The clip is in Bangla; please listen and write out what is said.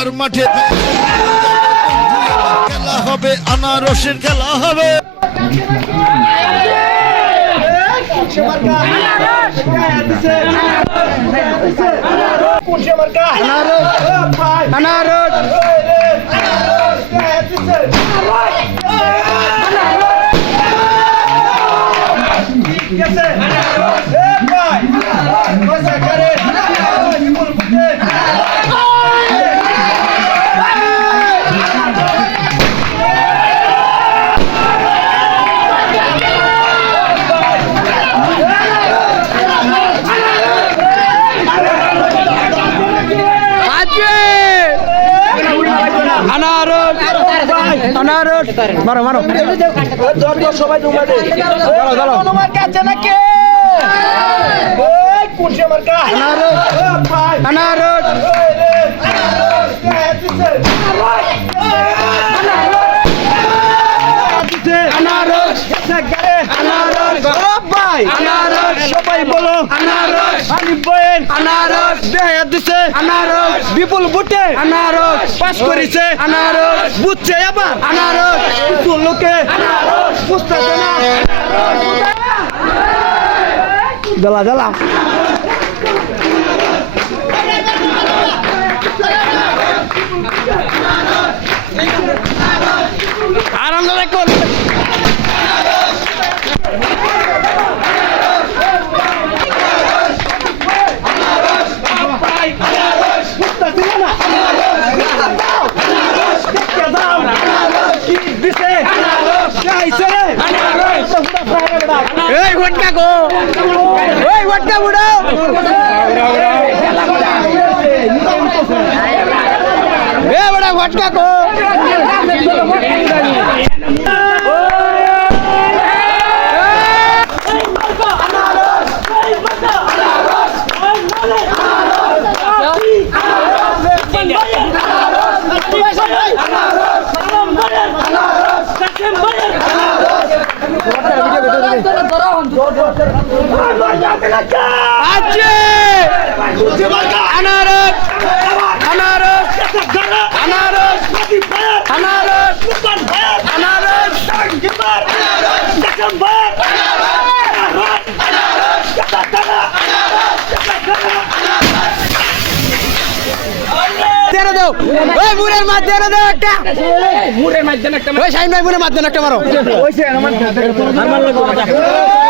এবার মাঠে খেলা হবে আনারসের খেলা হবে। তোমার কাছে নাকি ওই কুরসি আমার কা আনারস আনারস আনারস ভাই আনারস। সবাই বলো। আনারস। আনি বয়েন। আনারস। দেয়া দিছে। আনারস। বিপুল বুটে আনারস। পাস করেছে। আনারস। বুঝছে আবার আনারস। কিছু লোকে আনারস। বুঝতেছে না। জ্বালা জ্বালা। এই ঘটকা গো। এই ঘটকা বুড়ো। এ বড় ঘটকা গো। আনারস আনারস আনারস আনারস আনারস তেরো দাও। ওই মুরের মাছ তেরো দাও একটা। মুরের মাছ দেন একটা ওই শাহিন ভাই মুরের মাছ দেন একটা মারো। আছে